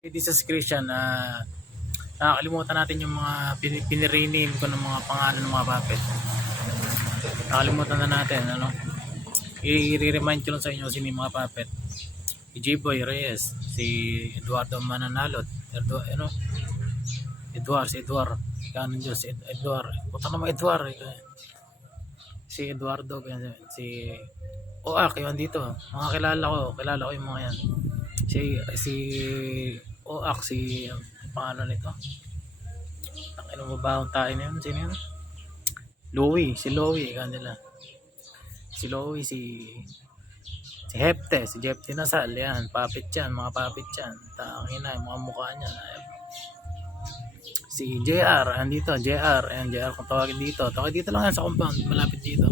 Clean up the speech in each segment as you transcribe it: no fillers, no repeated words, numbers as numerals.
This is Christian. Nakakalimutan natin yung mga pinirinim ko ng mga pangalan ng mga puppet. Nakalimutan na natin, ano? I-remind ko lang sa inyo sino yung mga puppet. Si J-Boy Reyes, si Eduardo Mananalot, Edward, kanon Diyos, Edward. Puta naman Edward. Si Eduardo, si Oak, yun dito. Mga kilala ko yung mga yan. Si Oak, pangalan nito. Ang inumabahong tayo na yun, sino yun? Si Louie, kanila. Si Louie, si Hefte, si Jeff Tinasal, yan, puppet yan, mga puppet yan. Tangina, yung mga mukha niya. Si JR, andito, JR kung tawagin dito. Tawag dito lang yan sa compound, malapit dito.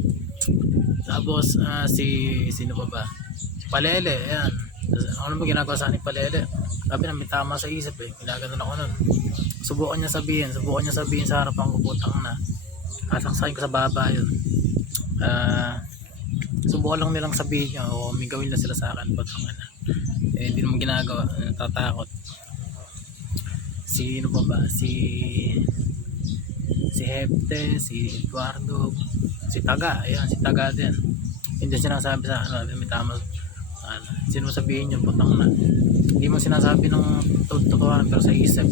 Tapos, sino ba? Si Palele, yan. Ano ba ginagawa sa ni Palele? Sabi na may tama sa isip eh. Ginaganon ako nun. Subukan niya sabihin sa harapan ko, putang na. Kasaksakin ko sa baba yun. Subukan lang nilang sabihin niya o may gawin na sila sa akin, putang na. Hindi naman ginagawa. Natatakot. Sino pa ba? Si Hefte, si Eduardo, si Taga. Ayan, si Taga din. Hindi sinasabi sa akin, may tama. Sino sabihin niyo, putang na. Hindi mo sinasabi ng totoo pero sa isip.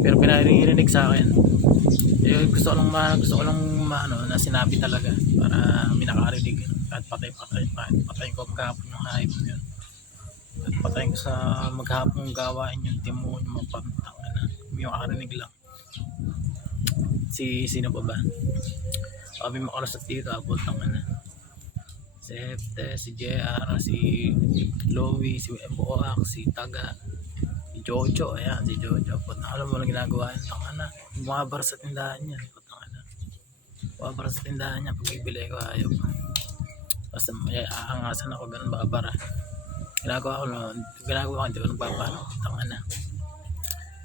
Pero pinaririnig sa akin. Gusto ko lang na sinabi talaga para may nakarinig. Kahit patay ko maghapon yung hype yun. At patay ko sa maghapong gawain yung timo yung mapantang na. Yung nakarinig lang. Sino pa ba? Sabi mo kalasat dito, putang na. Si Hefte, si JR, si Louie, si Boak, si Taga, si Jojo, ayan, si Jojo. Alam mo lang ginagawa yun, tanga na. Bumabar sa tindahan niya, tanga na. Bumabar sa tindahan niya, pag bibili ko, ayaw. Basta may aangasan ako, ganun babara. Ginagawa ko, hindi ko nagbabara, tanga na.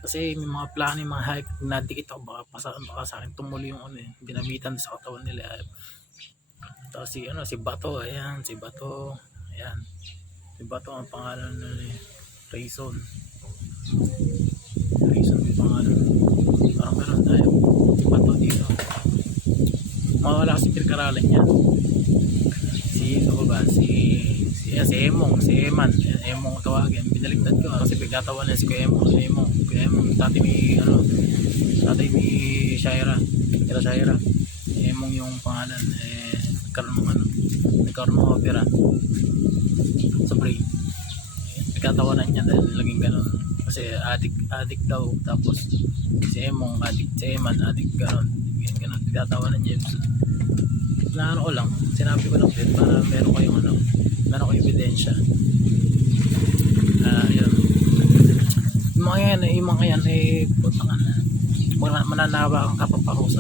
Kasi may mga plano, yung mga hype, nadikit ako, baka sa akin tumuli yung dinamitan sa katawan nila, ayaw. Tapos si Bato, ayan, si Bato ang pangalan ni Rayson yung pangalan, parang meron tayo si Bato dito, mawala kasi pinag-aralan niya. Si Emong tawagin, binaligtad ko kasi pagkatawan niya si Emong dati may Shaira, Emong yung pangalan, nagkaroon ng opera sa brain. Nagkatawanan niya dahil laging ganun kasi addict daw, tapos si Eman addict ganun, nagkatawanan niya. Na ko lang, sinabi ko lang din para meron kayong ebidensya. Yun. Yung mga yan putangan na mananawa kang kapapahusa,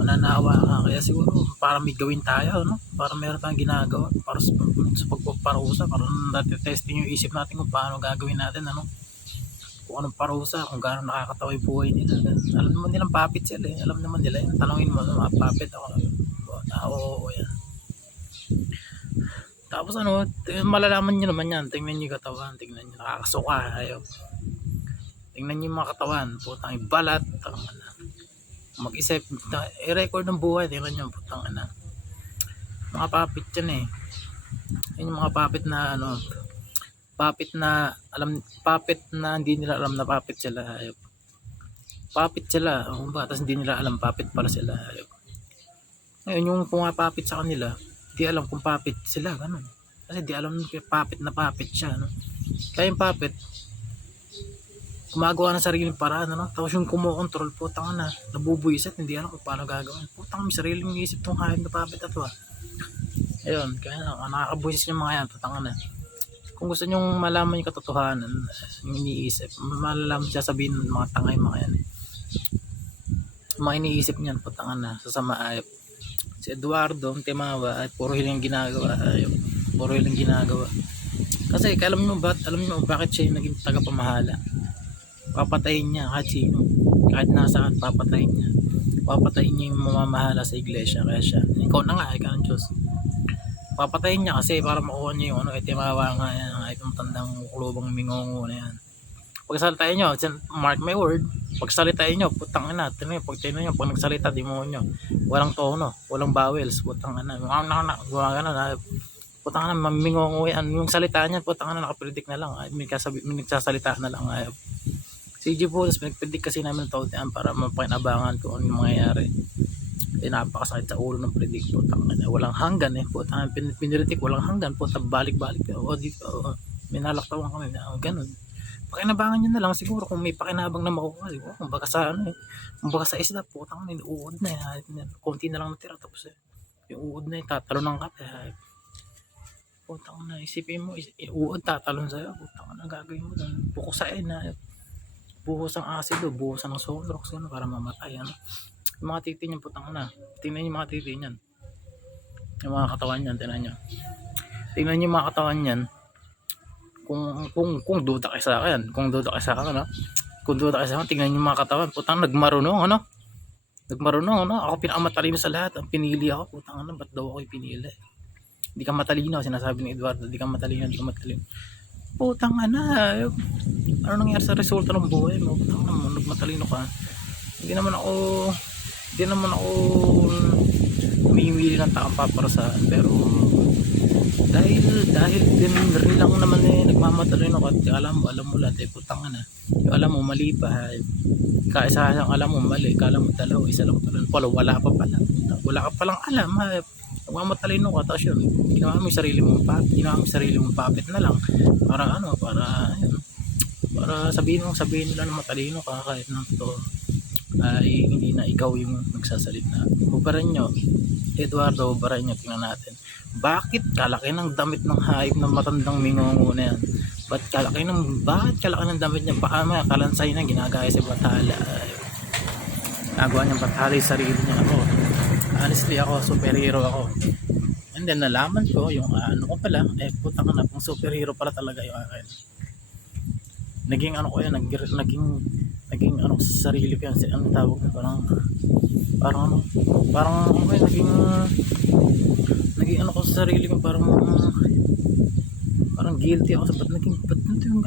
mananawa ka, kaya siguro para may gawin tayo, no? Para meron tayong ginagawa para sa pagpaparusa, para natetesting yung isip natin kung paano gagawin natin, kung anong parusa, kung gaano nakakatawa yung buhay nila. Alam naman nilang puppet sila alam naman nila yung tanongin mo, mga puppet ako, oo yan. Tapos malalaman nyo naman yan, tingnan nyo yung katawan, tingnan nyo, nakakasuka, ayaw. Tingnan nyo yung mga katawan, putang balat, mag-isip, i-record ng buhay, tingnan nyo, putang mga puppet yan yun yung mga puppet na puppet na hindi nila alam na puppet sila, ayop. Puppet sila, tapos hindi nila alam puppet pala sila, ayop. Ngayon yung pumapapit sa kanila, di alam kung puppet sila, ganun. Kasi di alam puppet na puppet siya, kaya yung puppet gumagawa ng sariling paraan, tapos yung kumokontrol, putang nabubuisit, hindi alam kung paano gagawin. Putang may sariling isip tong hayop na puppet ato, ayun, kaya nakakabuisit yung mga yan, putang kung gusto nyong malaman yung katotohanan, yung iniisip, malalaman siya sabihin ng mga tangay mga yan, mga iniisip niyan, putang sasama, ayop. Si Eduardo ang timawa ay puro hilang ginagawa, ayop, puro hilang ginagawa. Kasi alam mo bakit siya yung naging tagapamahala? Papatayin niya kahit sino, kahit nasaan, papatayin niya yung mamamahala sa iglesia. Kaya siya, ikaw na nga, ikaw ng Diyos, papatayin niya kasi para makuha niya yung ano, timawa nga yan, yung matandang kulubang mingongo na yan. Pagsalitain nyo, mark my word, pagsalitain nyo, putang ina, pag tinan nyo, pag nagsalita, demonyo, walang tono, walang vowels, putang ina, gumagana na, putang ina, mamingongo yan, yung salita niya, putang ina, nakapredict na lang, may nagsasalita na lang, si G Bulls, pinagpredict kasi namin ito para mapakinabangan kung ano yung mangyayari. Napakasakit sa ulo ng predict, putang ina, walang hanggan putang ina, piniritik, walang hanggan, putang balik-balik, may nalaktawan kami, ganun. Pakinabangan nyo na lang siguro kung may pakinabang na makukuha, siguro kung baka sa ano kung baka sa isda, putang ina, uod na konti na lang natira, tapos yung uod na tatalo ng kape, putang ina, isipin mo, uod tatalon sa'yo, putang ina, gagawin mo doon, bukusain na, buhos ang asido, buhos ng Solrox, para mamatay, yung mga titi niyan, putang ina, tingnan yung mga titi niyan, yung mga katawan niyan, tingnan yung mga katawan niyan, kung duda kayo sa akin, kung duda kayo sa akin, tingnan yung mga katawan, putang nagmarunong, ako pinakamatalino sa lahat, ang pinili ako, putang ba't daw ako pinili? Hindi ka matalino, sinasabi ni Eduardo, hindi ka matalino, putang ina, ano nangyari sa resulta ng buhay mo, putang ina, nagmatalino ka, hindi naman ako humihimili ng takang paparusahan, pero dahil din rin lang naman nagmamatalino ka, alam mo lahat putang ina, yung alam mo mali pa, kaisa lang alam mo mali, kala mo dalawa, isa lang pala, wala ka palang alam, nagmamatalino ka, tapos yun, ginawa mo yung sarili mong puppet na lang, para sabihin nila na matalino ka, kahit na to ay hindi na ikaw yung nagsasalita. Hubaran nyo, Eduardo, tingnan natin, bakit kalaki ng damit ng hayop ng matandang mingongo na yan? Bakit kalaki ng damit niya? Baka kalansay na ginagaya si Bathala, nagawa niyang Bathala yung sarili niya. Honestly, ako superhero ako, and then nalaman ko yung ano ko pala, putang na, pang superhero pala talaga yung akin. Naging ano ko yan, naging ano sa sarili ko yan, ano tawag na, parang naging ano ko sa sarili ko, parang guilty ako sa ba't nito yung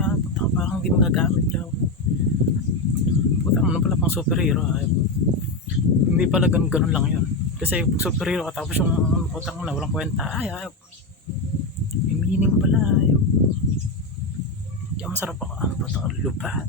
parang hindi magagamit ka, putang ano pala pang superhero, hindi pala ganun lang yun, kasi superhero ka tapos yung putang na walang kwenta, may meaning pala, kaya masarap ako, putang lupa.